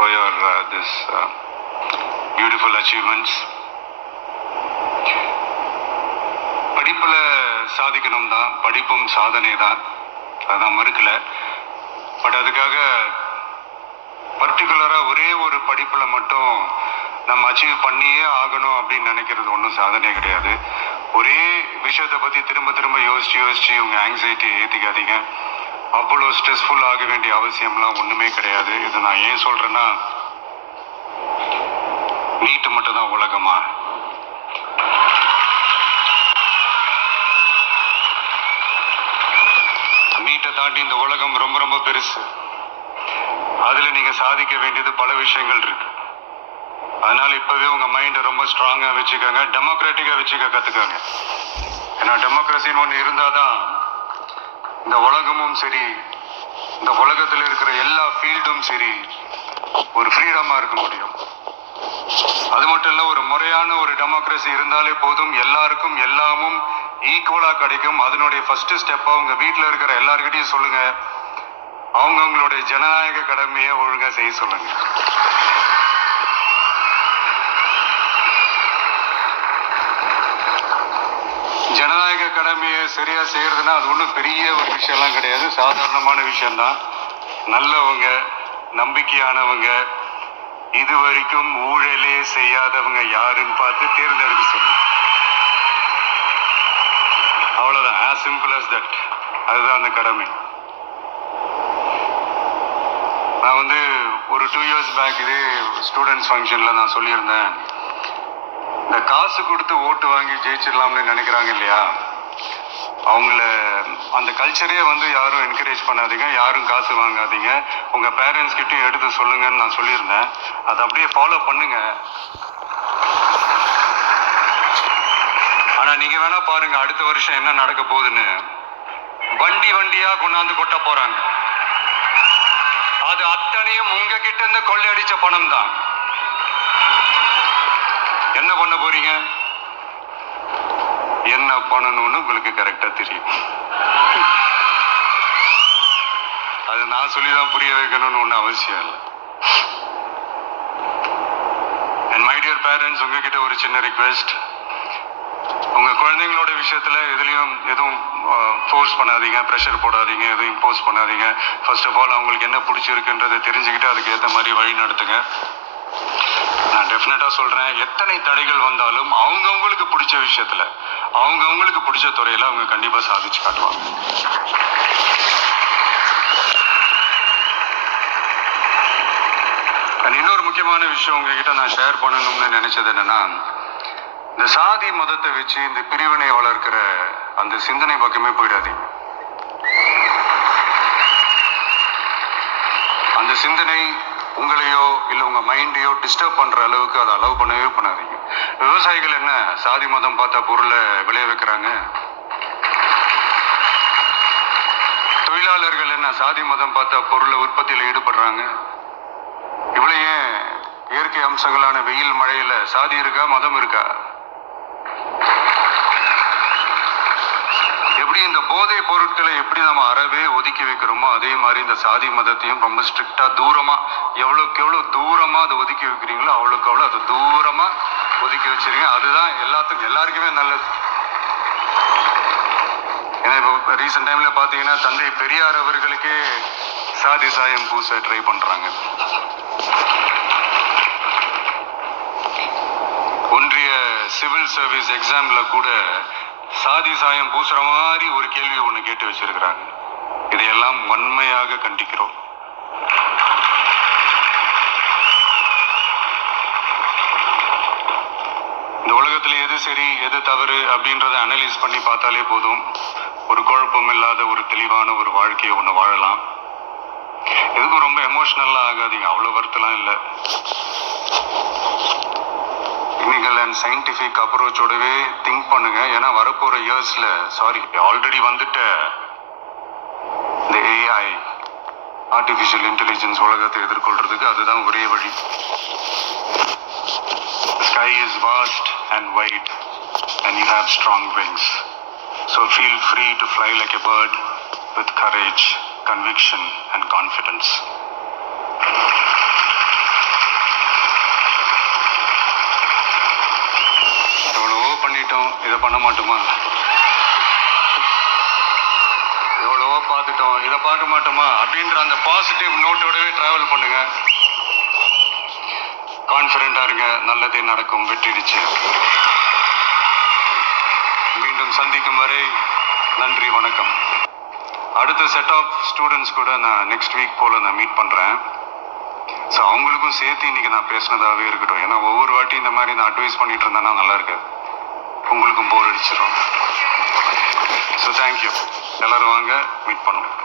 for your this beautiful achievements. படிப்புல சாதிக்கணும் தான், படிப்பும் சாதனை தான், அதான் மறுக்கல. பட் அதுக்காக பர்டிகுலராக ஒரே ஒரு படிப்பில் மட்டும் நம்ம அச்சீவ் பண்ணியே ஆகணும் அப்படின்னு நினைக்கிறது ஒன்றும் சாதனை கிடையாது. ஒரே விஷயத்தை பற்றி திரும்ப திரும்ப யோசிச்சு உங்கள் ஆங்ஸைட்டியை ஏற்றிக்காதீங்க. அவ்வளோ ஸ்ட்ரெஸ்ஃபுல் ஆக வேண்டிய அவசியம்லாம் ஒன்றுமே கிடையாது. இது நான் ஏன் சொல்கிறேன்னா, நீட்டு மட்டும்தான் உலகமா? நீட்டை தாண்டி இந்த உலகம் ரொம்ப ரொம்ப பெருசு. அதில் நீங்கள் சாதிக்க வேண்டியது பல விஷயங்கள் இருக்கு. அதனால இப்போவே உங்கள் மைண்டை ரொம்ப ஸ்ட்ராங்காக வச்சுக்கோங்க, டெமோக்ராட்டிக்காக வச்சுக்க கற்றுக்கோங்க. ஏன்னா டெமோக்ரஸின்னு ஒன்று இருந்தால் தான் இந்த உலகமும் சரி, இந்த உலகத்தில் இருக்கிற எல்லா ஃபீல்டும் சரி, ஒரு ஃப்ரீடமாக இருக்க முடியும். அது மட்டும் இல்லை, ஒரு முறையான ஒரு டெமோக்ரஸி இருந்தாலே போதும், எல்லாருக்கும் எல்லாமும் ஈக்குவலாக கிடைக்கும். அதனுடைய ஃபர்ஸ்ட் ஸ்டெப்பாக உங்கள் வீட்டில் இருக்கிற எல்லாருக்கிட்டையும் சொல்லுங்கள், அவங்கவுங்களுடைய ஜனநாயக கடமையை ஒழுங்காக செய்ய சொல்லுங்கள். ஜனநாயக கடமையை சரியாக செய்கிறதுனா அது ஒன்றும் பெரிய ஒரு விஷயம்லாம் கிடையாது, சாதாரணமான விஷயம்தான். நல்லவங்க, நம்பிக்கையானவங்க, இது வரைக்கும் ஊழலே செய்யாதவங்க யாருன்னு பார்த்து தேர்ந்தெடுக்க சொல்லுங்க. அவ்வளோதான், ஆஸ் சிம்பிள் அஸ் தட். அதுதான் அந்த கடமை. நான் ஒரு 2 years பேக் இதே ஸ்டூடெண்ட்ஸ் ஃபங்க்ஷனில் நான் சொல்லியிருந்தேன், இந்த காசு கொடுத்து ஓட்டு வாங்கி ஜெயிச்சிடலாம்னு நினைக்கிறாங்க இல்லையா, அவங்கள அந்த கல்ச்சரே யாரும் என்கரேஜ் பண்ணாதீங்க, யாரும் காசு வாங்காதீங்க, உங்கள் பேரண்ட்ஸ் கிட்டையும் எடுத்து சொல்லுங்கன்னு நான் சொல்லியிருந்தேன். அதை அப்படியே ஃபாலோ பண்ணுங்க. ஆனால் நீங்கள் வேணா பாருங்க, அடுத்த வருஷம் என்ன நடக்க போகுதுன்னு. வண்டி வண்டியாக கொண்டாந்து கொட்ட போகிறாங்க. அது அத்தனையும் உங்ககிட்ட இருந்து கொள்ளையடிச்ச பணம் தான். என்ன பண்ண போறீங்க? என்ன பண்ணணும்னு உங்களுக்கு கரெக்டா தெரியும். அது நான் சொல்லிதான் புரிய வைக்கணும்னு ஒன்றும் அவசியம் இல்லை. அண்ட் மை டியர் பேரண்ட்ஸ், உங்ககிட்ட ஒரு சின்ன ரிக்வெஸ்ட், உங்க குழந்தைங்களோட விஷயத்துல எதுவும் ஃபோர்ஸ் பண்ணாதீங்க, ப்ரெஷர் போடாதீங்க, எதுவும் இம்போஸ் பண்ணாதீங்க. ஃபர்ஸ்ட் ஆஃப் ஆல் அவங்களுக்கு என்ன பிடிச்சிருக்குன்றதை தெரிஞ்சுக்கிட்டு அதுக்கு ஏற்ற மாதிரி வழி நடத்துங்க. நான் டெஃபினட்டாக சொல்கிறேன், எத்தனை தடைகள் வந்தாலும் அவங்கவுங்களுக்கு பிடிச்ச விஷயத்தில், அவங்கவுங்களுக்கு பிடிச்ச துறையில் அவங்க கண்டிப்பாக சாதிச்சு காட்டுவாங்க. இன்னொரு முக்கியமான விஷயம் உங்ககிட்ட நான் ஷேர் பண்ணணும்னு நினைச்சது என்னன்னா, இந்த சாதி மதத்தை வச்சு இந்த பிரிவினை வளர்க்கிற அந்த சிந்தனை பக்கமே போயிடாதீங்க. அந்த சிந்தனை உங்களையோ இல்லை உங்கள் மைண்டையோ டிஸ்டர்ப் பண்ணுற அளவுக்கு அதை அலோவ் பண்ணவே பண்ணாதீங்க. விவசாயிகள் என்ன சாதி மதம் பார்த்தா பொருளை விளைய வைக்கிறாங்க? தொழிலாளர்கள் என்ன சாதி மதம் பார்த்தா பொருளை உற்பத்தியில் ஈடுபடுறாங்க? இவ்வளோ ஏன் இயற்கை அம்சங்களான வெயில் மழையில் சாதி இருக்கா, மதம் இருக்கா? எப்படி இந்த போதை பொருட்களை எப்படி நம்ம அறவே ஒதுக்கி வைக்கிறோமோ, அதே மாதிரி இந்த சாதி மதத்தையும் ரொம்ப ஸ்ட்ரிக்டா தூரமா, எவ்வளவுக்கு எவ்வளவு தூரமா அதை ஒதுக்கி வைக்கிறீங்களோ அவ்வளவுக்கு அவ்வளவு அதை தூரமா ஒதுக்கி வச்சிருங்க. அதுதான் எல்லாருக்குமே நல்லது. ஏன்னா இப்போ ரீசெண்ட் டைம்ல பாத்தீங்கன்னா தந்தை பெரியார் அவர்களுக்கே சாதி சாயம் பூச ட்ரை பண்றாங்க. ஒன்றிய சிவில் சர்வீஸ் எக்ஸாம்ல கூட சாதி சாயம் பூசுற மாதிரி ஒரு கேள்வி ஒண்ணு கேட்டு வச்சிருக்கிறாங்க. இதையெல்லாம் வன்மையாக கண்டிக்கிறோம். இந்த உலகத்துல எது சரி எது தவறு அப்படின்றத அனலைஸ் பண்ணி பார்த்தாலே போதும், ஒரு குழப்பம் இல்லாத ஒரு தெளிவான ஒரு வாழ்க்கையை ஒண்ணு வாழலாம். எதுக்கும் ரொம்ப எமோஷனலா ஆகாதீங்க, அவ்வளவு வருத்தலாம் இல்லை. டெக்னிக்கல் அண்ட் சயின்டிஃபிக் அப்ரோச்சோடவே திங்க் பண்ணுங்க. ஏன்னா வரப்போற இயர்ஸ்ல ஆல்ரெடி வந்துட்ட இந்த ஏஐ, ஆர்டிஃபிஷியல் இன்டெலிஜென்ஸ் உலகத்தை எதிர்கொள்றதுக்கு அதுதான் ஒரே வழி. Sky is vast and wide and you have strong wings. So feel free to fly like a bird with courage, conviction and confidence. பண்ண மாட்டோமா? எவ்வளவோ பார்த்துட்டோம், இதை பார்க்க மாட்டோமா அப்படின்ற அந்த பாசிட்டிவ் நோட்டோடவே டிராவல் பண்ணுங்க. கான்ஃபிடென்டா இருங்க, நல்லதே நடக்கும், வெற்றி நிச்சயம். மீண்டும் சந்திக்கும் வரை நன்றி, வணக்கம். அடுத்த செட் ஆஃப் ஸ்டூடெண்ட்ஸ் கூட நான் நெக்ஸ்ட் வீக் போல் நான் மீட் பண்ணுறேன். ஸோ அவங்களுக்கும் சேர்த்து இன்னைக்கு நான் பேசினதாகவே இருக்கட்டும். ஏன்னா ஒவ்வொரு வாட்டி இந்த மாதிரி நான் அட்வைஸ் பண்ணிட்டு இருந்தேன்னா நல்லா இருக்காது, உங்களுக்கும் போர் அடிச்சிடும். So thank you. எல்லோரும் வாங்க, மீட் பண்ணுவோம்.